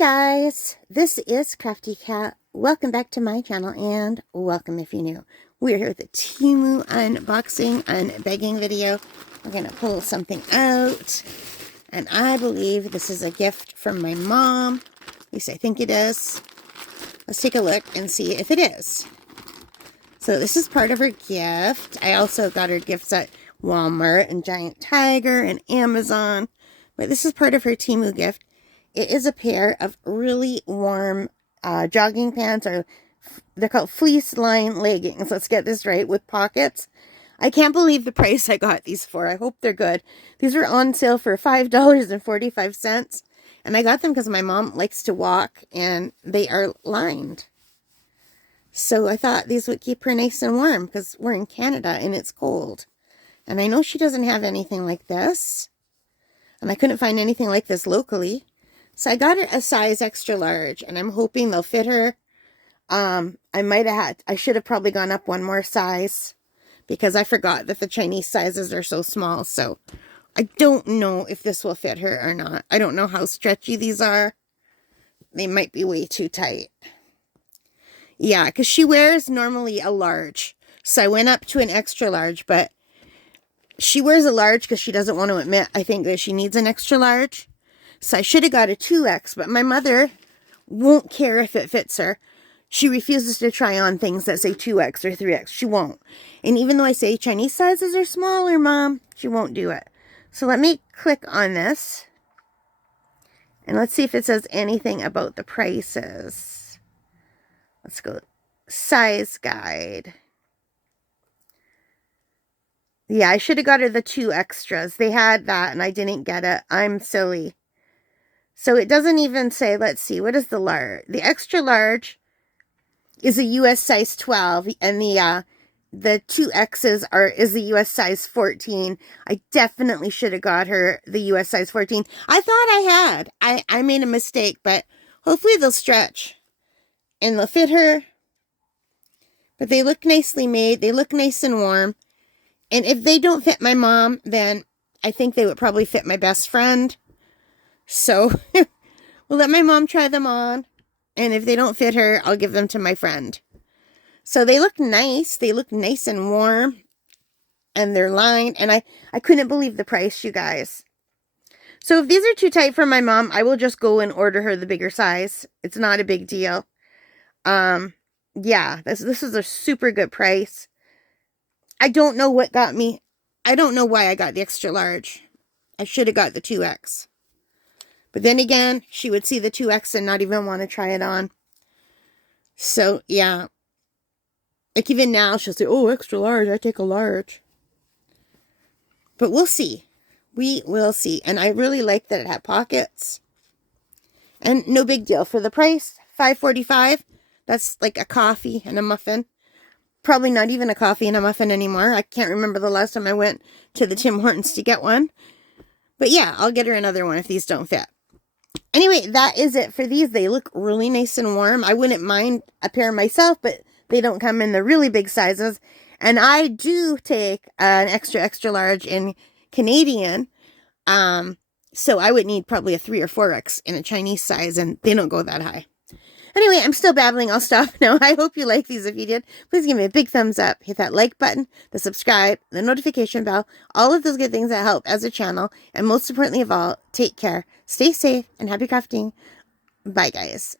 Guys, this is Crafty Cat. Welcome back to my channel and welcome if you're new. We're here with the Temu unboxing and begging video. We're going to pull something out and I believe this is a gift from my mom. At least I think it is. Let's take a look and see if it is. So this is part of her gift. I also got her gifts at Walmart and Giant Tiger and Amazon. But this is part of her Temu gift. It is a pair of really warm jogging pants, or they're called fleece line leggings. Let's get this right, with pockets. I can't believe the price I got these for. I hope they're good. These were on sale for $5.45. And I got them because my mom likes to walk and they are lined. So I thought these would keep her nice and warm because we're in Canada and it's cold. And I know she doesn't have anything like this. And I couldn't find anything like this locally. So I got her a size extra large, and I'm hoping they'll fit her. I should have probably gone up one more size because I forgot that the Chinese sizes are so small. So I don't know if this will fit her or not. I don't know how stretchy these are. They might be way too tight. Yeah, because she wears normally a large. So I went up to an extra large, but she wears a large because she doesn't want to admit, I think, that she needs an extra large. So I should have got a 2X, but my mother won't care if it fits her. She refuses to try on things that say 2X or 3X. She won't. And even though I say Chinese sizes are smaller, Mom, she won't do it. So let me click on this. And let's see if it says anything about the prices. Let's go. Size guide. Yeah, I should have got her the 2 extras. They had that and I didn't get it. I'm silly. So it doesn't even say, let's see, what is the large? The extra large is a US size 12, and the 2Xs is the US size 14. I definitely should have got her the US size 14. I thought I had. I made a mistake, but hopefully they'll stretch and they'll fit her. But they look nicely made. They look nice and warm. And if they don't fit my mom, then I think they would probably fit my best friend. So we'll let my mom try them on. And if they don't fit her, I'll give them to my friend. So they look nice. They look nice and warm. And they're lined. And I couldn't believe the price, you guys. So if these are too tight for my mom, I will just go and order her the bigger size. It's not a big deal. Yeah, this is a super good price. I don't know what got me. I don't know why I got the extra large. I should have got the 2X. But then again, she would see the 2X and not even want to try it on. So, yeah. Like, even now, she'll say, oh, extra large, I take a large. But we'll see. We will see. And I really like that it had pockets. And no big deal. For the price, $5.45, that's like a coffee and a muffin. Probably not even a coffee and a muffin anymore. I can't remember the last time I went to the Tim Hortons to get one. But yeah, I'll get her another one if these don't fit. Anyway, that is it for these. They look really nice and warm. I wouldn't mind a pair myself, but they don't come in the really big sizes. And I do take an extra large in Canadian. So I would need probably a 3 or 4X in a Chinese size, and they don't go that high. Anyway, I'm still babbling. I'll stop now. I hope you like these. If you did, please give me a big thumbs up. Hit that like button, the subscribe, the notification bell, all of those good things that help as a channel. And most importantly of all, take care, stay safe, and happy crafting. Bye, guys.